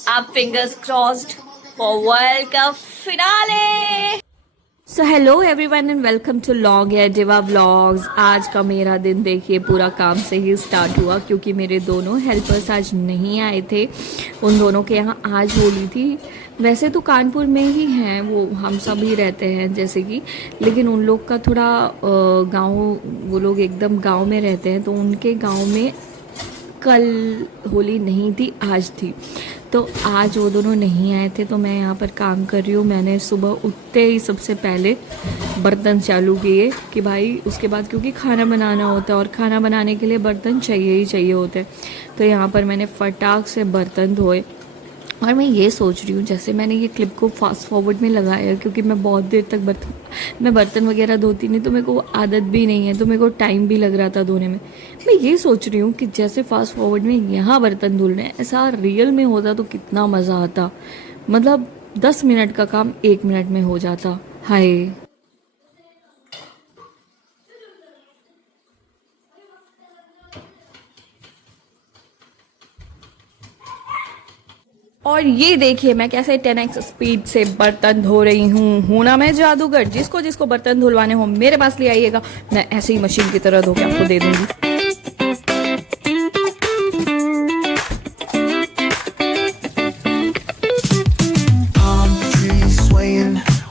Up fingers crossed for World Cup finale. So hello everyone and welcome to long hair diva vlogs. आज का मेरा दिन देखिए पूरा काम से ही स्टार्ट हुआ क्योंकि मेरे दोनों हेल्पर्स आज नहीं आए थे। उन दोनों के यहाँ आज होली थी। वैसे तो कानपुर में ही हैं वो, हम सब ही रहते हैं जैसे कि, लेकिन उन लोग का थोड़ा गांव, वो लोग एकदम गांव में रहते हैं तो उनके गांव में कल होली नहीं थी, आज थी। तो आज वो दोनों नहीं आए थे तो मैं यहाँ पर काम कर रही हूँ। मैंने सुबह उठते ही सबसे पहले बर्तन चालू किए कि भाई उसके बाद, क्योंकि खाना बनाना होता है और खाना बनाने के लिए बर्तन चाहिए ही चाहिए होते हैं। तो यहाँ पर मैंने फटाक से बर्तन धोए और मैं ये सोच रही हूँ, जैसे मैंने ये क्लिप को फास्ट फॉरवर्ड में लगाया क्योंकि मैं बहुत देर तक बर्तन वगैरह धोती नहीं, तो मेरे को आदत भी नहीं है, तो मेरे को टाइम भी लग रहा था धोने में। मैं ये सोच रही हूँ कि जैसे फास्ट फॉरवर्ड में यहाँ बर्तन धुल रहे हैं, ऐसा रियल में होता तो कितना मज़ा आता। मतलब 10 मिनट का काम 1 मिनट में हो जाता। हाय, और ये देखिए मैं कैसे 10x स्पीड से बर्तन धो रही हूँ ना मैं जादूगर। जिसको जिसको बर्तन धुलवाने हो मेरे पास ले आइएगा, मैं ऐसे ही मशीन की तरह धो के आपको दे दूंगी।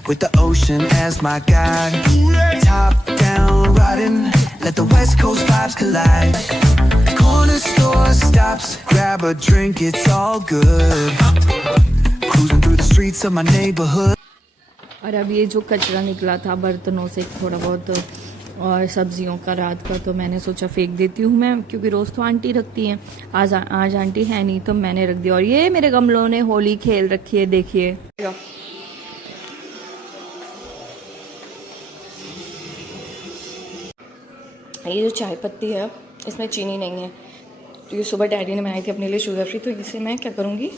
With the ocean as my guide, top down riding, let the west coast vibes collide. Corner store stops, grab a drink, it's all good. Cruising through the streets of my neighborhood. और अब ये जो कचरा निकला था बर्तनों से थोड़ा बहुत और सब्जियों का रात का, तो मैंने सोचा फेंक देती हूँ मैं, क्योंकि रोज़ तो आंटी रखती हैं। आज आंटी है नहीं तो मैंने रख दिया। और ये मेरे गमलों ने होली खेल रखी है, देखिए। ये जो चाय पत्ती है इसमें चीनी नहीं है, तो ये सुबह डैडी ने बनाई थी अपने लिए शुगर फ्री, तो इसे मैं क्या करूँगी,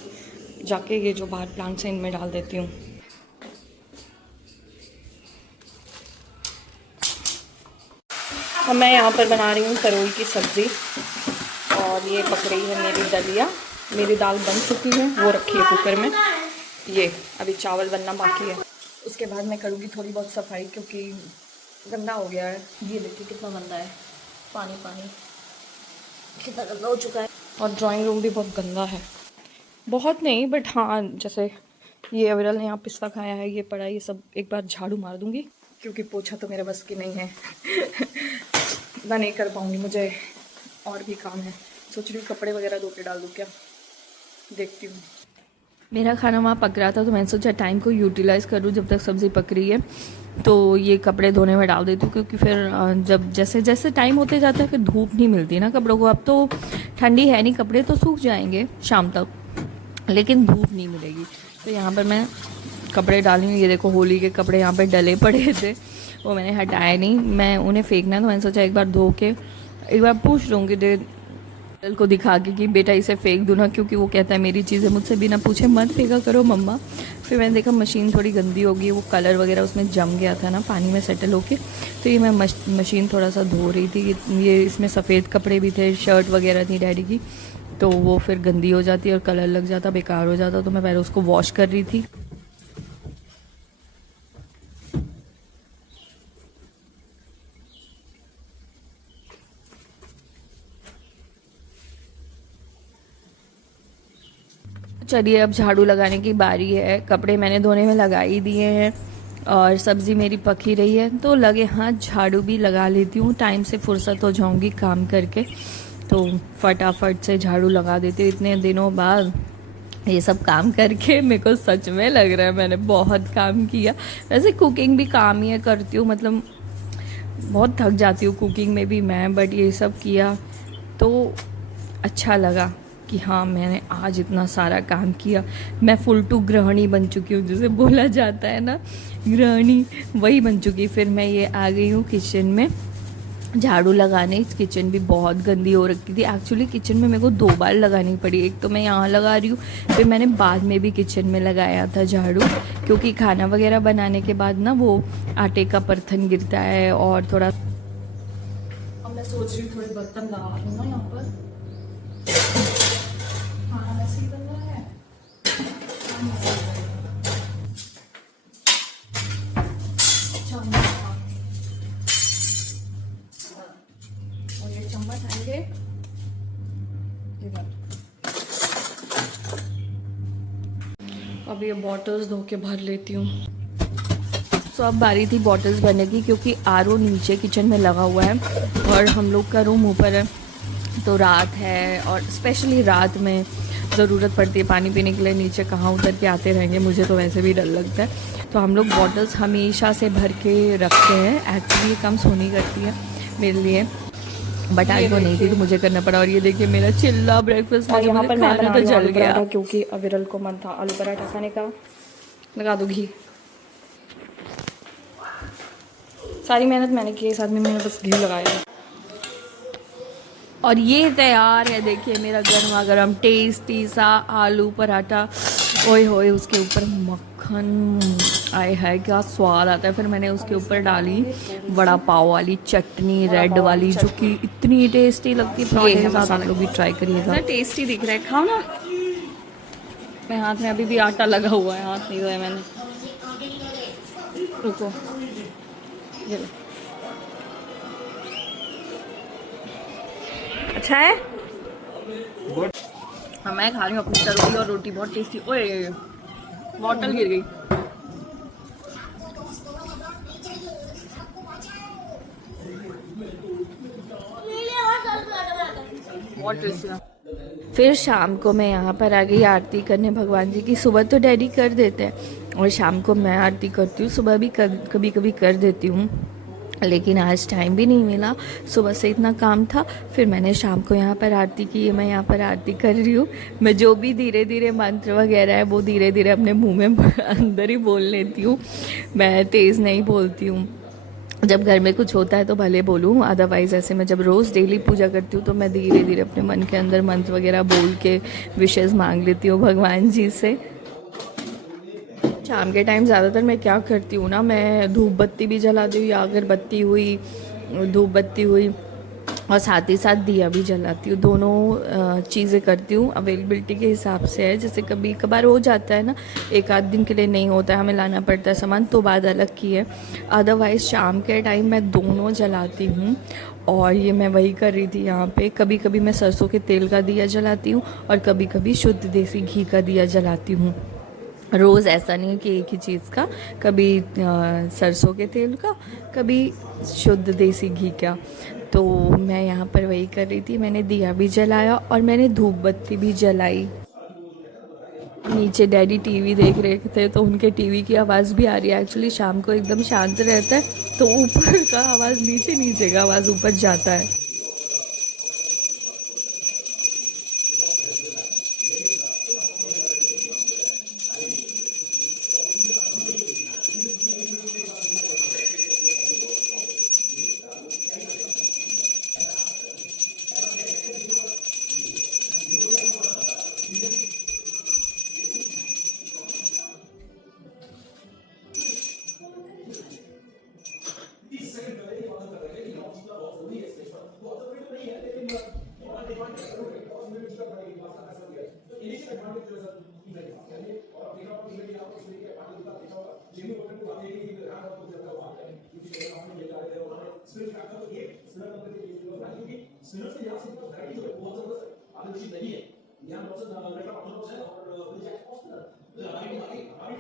जाके ये जो बाहर प्लांट्स हैं इनमें डाल देती हूँ। अब मैं यहाँ पर बना रही हूँ तरोई की सब्ज़ी, और ये पक रही है मेरी दलिया। मेरी दाल बन चुकी है, वो रखी है कुकर में। ये अभी चावल बनना बाकी है। उसके बाद मैं करूँगी थोड़ी बहुत सफाई, क्योंकि गंदा हो गया है। ये देखिए कितना गंदा है, पानी पानी कितना गंदा हो चुका है। और ड्राइंग रूम भी बहुत गंदा है, बहुत नहीं बट हाँ, जैसे ये अविरल ने यहाँ पिस्ता खाया है, ये पड़ा, ये सब एक बार झाड़ू मार दूंगी, क्योंकि पोछा तो मेरे बस की नहीं है। मैं नहीं कर पाऊँगी, मुझे और भी काम है। सोच रही हूँ कपड़े वगैरह धो के डाल दूँ क्या, देखती हूँ। मेरा खाना वहाँ पक रहा था तो मैंने सोचा टाइम को यूटिलाइज़ करूँ जब तक सब्ज़ी पक रही है, तो ये कपड़े धोने में डाल देती हूँ, क्योंकि फिर जब जैसे जैसे टाइम होते जाता है फिर धूप नहीं मिलती ना कपड़ों को। अब तो ठंडी है नहीं, कपड़े तो सूख जाएंगे शाम तक, लेकिन धूप नहीं मिलेगी। तो यहाँ पर मैं कपड़े डाली हूँ। ये देखो होली के कपड़े यहाँ पर डले पड़े थे, वो मैंने हटाए नहीं, मैं उन्हें फेंकना, तो मैंने सोचा एक बार धो के एक बार पूछ लूँगी दिल को दिखा के कि बेटा इसे फेंक दूँ ना, क्योंकि वो कहता है मेरी चीज़ें मुझसे बिना पूछे मत फेंका करो मम्मा। फिर मैंने देखा मशीन थोड़ी गंदी होगी, वो कलर वगैरह उसमें जम गया था ना पानी में सेटल होके, तो ये मैं मशीन थोड़ा सा धो रही थी। ये इसमें सफ़ेद कपड़े भी थे, शर्ट वगैरह थी डैडी की, तो वो फिर गंदी हो जाती और कलर लग जाता, बेकार हो जाता, तो मैं पहले उसको वॉश कर रही थी। चलिए अब झाड़ू लगाने की बारी है। कपड़े मैंने धोने में लगा ही दिए हैं और सब्ज़ी मेरी पक ही रही है, तो लगे हाथ झाड़ू भी लगा लेती हूँ। टाइम से फुर्सत हो जाऊँगी काम करके, तो फटाफट से झाड़ू लगा देती हूँ। इतने दिनों बाद ये सब काम करके मेरे को सच में लग रहा है मैंने बहुत काम किया। वैसे कुकिंग भी काम ही है, करती हूँ, मतलब बहुत थक जाती हूँ कुकिंग में भी मैं, बट ये सब किया तो अच्छा लगा कि हाँ मैंने आज इतना सारा काम किया। मैं फुल टू गृहिणी बन चुकी हूँ, जिसे बोला जाता है ना गृहिणी, वही बन चुकी। फिर मैं ये आ गई हूँ किचन में झाड़ू लगाने। किचन भी बहुत गंदी हो रखी थी। एक्चुअली किचन में मेरे को 2 बार लगानी पड़ी, एक तो मैं यहाँ लगा रही हूँ, फिर मैंने बाद में भी किचन में लगाया था झाड़ू, क्योंकि खाना वगैरह बनाने के बाद ना वो आटे का परथन गिरता है और थोड़ा। अब मैं सोच रही हूँ थोड़े बर्तन लगा दूँ ना यहाँ पर। हाँ वैसे ही बन रहा है। और ये चम्मच आएंगे इधर। अब ये बॉटल्स धो के भर लेती हूँ। तो अब बारी थी बॉटल्स भरने की, क्योंकि आरओ नीचे किचन में लगा हुआ है और हम लोग का रूम ऊपर है। तो रात है और स्पेशली रात में ज़रूरत पड़ती है पानी पीने के लिए। नीचे कहाँ उतर के आते रहेंगे, मुझे तो वैसे भी डर लगता है। तो हम लोग बॉटल्स हमेशा से भर के रखते हैं। एक्चुअली कम सोनी करती है मेरे लिए, बट आज वो नहीं थी तो मुझे करना पड़ा। और ये देखिए मेरा चिल्ला ब्रेकफास्ट में यहाँ पर खाना तो जल गया, क्योंकि अविरल को मन था आलू पराठा खाने का। लगा दो घी। सारी मेहनत मैंने की, इस आदमी मैंने बस घी लगाया। और ये तैयार है, देखिए मेरा गर्मा गर्म टेस्टी सा आलू पराठा। ओए होए, उसके ऊपर मक्खन आए है, क्या स्वाद आता है। फिर मैंने उसके ऊपर डाली वड़ा पाव वाली चटनी, रेड वाली, जो कि इतनी टेस्टी लगती है। ये है, आप लोग भी ट्राई करिएगा। टेस्टी दिख रहा है, खाओ ना। मेरे हाथ में अभी भी आटा लगा हुआ है, हाथ नहीं धोया मैंने। रुको, ये लो। अच्छा है। हाँ, मैं खा रही हूँ अपनी तरोई और रोटी, बहुत टेस्टी। ओए बॉटल गिर गई। बहुत टेस्टी है। फिर शाम को मैं यहाँ पर आ गई आरती करने भगवान जी की। सुबह तो डैडी कर देते हैं और शाम को मैं आरती करती हूँ। सुबह भी कभी कभी कर देती हूँ, लेकिन आज टाइम भी नहीं मिला, सुबह से इतना काम था। फिर मैंने शाम को यहाँ पर आरती की। मैं यहाँ पर आरती कर रही हूँ। मैं जो भी धीरे धीरे मंत्र वगैरह है वो धीरे धीरे अपने मुंह में अंदर ही बोल लेती हूँ। मैं तेज़ नहीं बोलती हूँ। जब घर में कुछ होता है तो भले बोलूँ, अदरवाइज़ ऐसे मैं जब रोज़ डेली पूजा करती हूँ तो मैं धीरे धीरे अपने मन के अंदर मंत्र वगैरह बोल के विशेज़ मांग लेती हूँ भगवान जी से। शाम के टाइम ज़्यादातर मैं क्या करती हूँ ना, मैं धूप बत्ती भी जलाती हूँ, या अगरबत्ती हुई, धूप बत्ती हुई, और साथ ही साथ दिया भी जलाती हूँ। दोनों चीज़ें करती हूँ, अवेलेबिलिटी के हिसाब से है। जैसे कभी कभार हो जाता है ना, एक आध दिन के लिए नहीं होता है, हमें लाना पड़ता है सामान, तो बात अलग की है। अदरवाइज़ शाम के टाइम मैं दोनों जलाती हूँ। और ये मैं वही कर रही थी यहाँ पे। कभी कभी मैं सरसों के तेल का दिया जलाती हूँ और कभी कभी शुद्ध देसी घी का दिया जलाती हूँ। रोज़ ऐसा नहीं कि एक ही चीज़ का, कभी सरसों के तेल का, कभी शुद्ध देसी घी का। तो मैं यहाँ पर वही कर रही थी। मैंने दिया भी जलाया और मैंने धूप बत्ती भी जलाई। नीचे डैडी टीवी देख रहे थे तो उनके टीवी की आवाज़ भी आ रही है। एक्चुअली शाम को एकदम शांत रहता है तो ऊपर का आवाज़ नीचे, नीचे का आवाज़ ऊपर जाता है।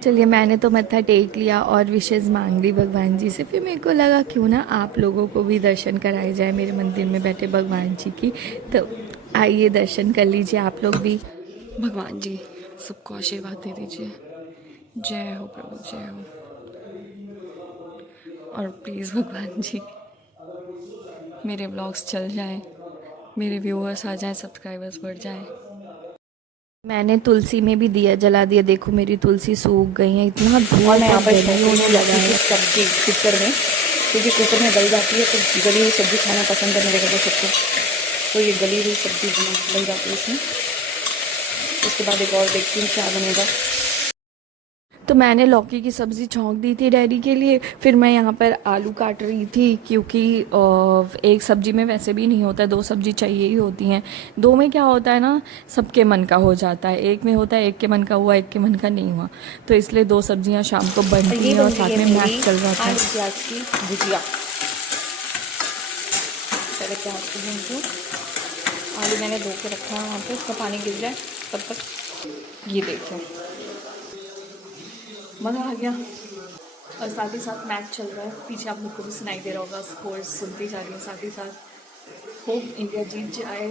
चलिए, मैंने तो मत्था टेक लिया और विशेज़ मांग ली भगवान जी से। फिर मेरे को लगा क्यों ना आप लोगों को भी दर्शन कराए जाए मेरे मंदिर में बैठे भगवान जी की। तो आइए दर्शन कर लीजिए आप लोग भी। भगवान जी सबको आशीर्वाद दे दीजिए। जय हो प्रभु, जय हो। और प्लीज़ भगवान जी मेरे ब्लॉग्स चल जाएं, मेरे व्यूअर्स आ जाएं, सब्सक्राइबर्स बढ़ जाएं। मैंने तुलसी में भी दिया जला दिया। देखो मेरी तुलसी सूख गई है, इतना धुआं मैं यहाँ पर होने लगा है सब्जी कुकर में, क्योंकि कुकर में गल जाती है तो गली हुई सब्ज़ी खाना पसंद है मेरे घर में सबको। तो ये गली हुई सब्ज़ी बन जाती है इसमें। उसके बाद एक और देखती हूँ क्या बनेगा। तो मैंने लौकी की सब्ज़ी छौंक दी थी डैडी के लिए। फिर मैं यहाँ पर आलू काट रही थी, क्योंकि एक सब्ज़ी में वैसे भी नहीं होता है, 2 सब्ज़ी चाहिए ही होती हैं। 2 में क्या होता है ना, सबके मन का हो जाता है। एक में होता है एक के मन का हुआ, एक के मन का नहीं हुआ, तो इसलिए 2 सब्जियाँ शाम को बनती हैं और साथ में मैच चल रहा था। प्याज की भुजिया, पहले प्याज की भून, आलू मैंने धो के रखा है वहाँ पे, उसका पानी गिर जाए तब तक। ये देखो मज़ा आ गया। और साथ ही साथ मैच चल रहा है पीछे, आप लोग को भी सुनाई दे रहा होगा, स्कोर्स सुनती जा रही हूँ साथ ही साथ। होप इंडिया जीत जाए।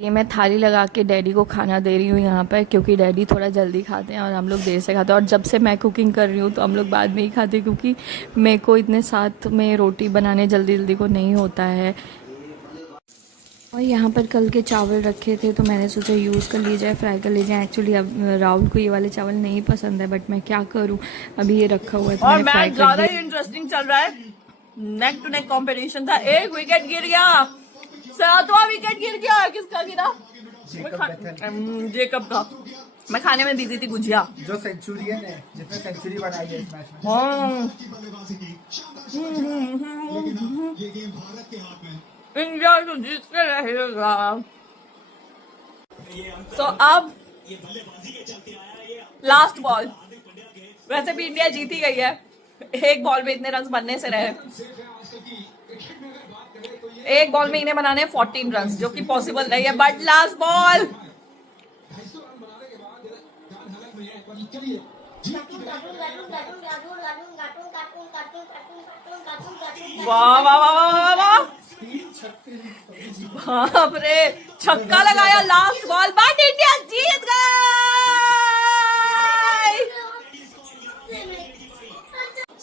ये मैं थाली लगा के डैडी को खाना दे रही हूँ यहाँ पर, क्योंकि डैडी थोड़ा जल्दी खाते हैं और हम लोग देर से खाते हैं। और जब से मैं कुकिंग कर रही हूँ तो हम लोग बाद में ही खाते हैं, क्योंकि मेरे को इतने साथ में रोटी बनाने जल्दी जल्दी को नहीं होता है। और यहाँ पर कल के चावल रखे थे तो मैंने सोचा यूज़ कर ली जाए, फ्राई कर ली जाए। एक्चुअली अब राहुल को ये वाले चावल नहीं पसंद है, बट मैं क्या करूँ, अभी ये रखा हुआ है तो मैंने फ्राई कर दिया। ज़्यादा ही इंटरेस्टिंग चल रहा है, नेक टू नेक कंपटीशन था। एक विकेट गिर गया, 7वां विकेट गिर गया। किसका गिरा? जेकब का। मैं खाने में बिजी थी गुजिया। जो सेंचुरियन है, जिसने सेंचुरी बनाई है इस मैच में। इंडिया तो जीत के रहेगा। सो अब लास्ट बॉल, वैसे भी इंडिया जीत ही गई है, एक बॉल में इतने रन बनने से रहे। एक बॉल में इन्हें बनाने 14 रन, जो कि पॉसिबल नहीं है, बट लास्ट बॉल। वाह वाह वाह वाह वाह, बाप रे, छक्का लगाया लास्ट बॉल, बट इंडिया जीत गई।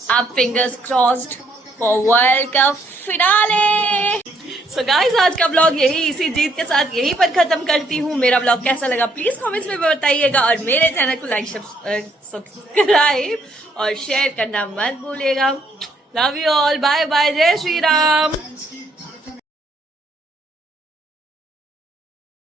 अब fingers crossed for world cup finale. So guys, आज का ब्लॉग इसी जीत के साथ यहीं पर खत्म करती हूँ। मेरा ब्लॉग कैसा लगा प्लीज कमेंट्स में बताइएगा, और मेरे चैनल को लाइक सब्सक्राइब और शेयर करना मत भूलिएगा। Love you all, bye bye, जय श्री राम।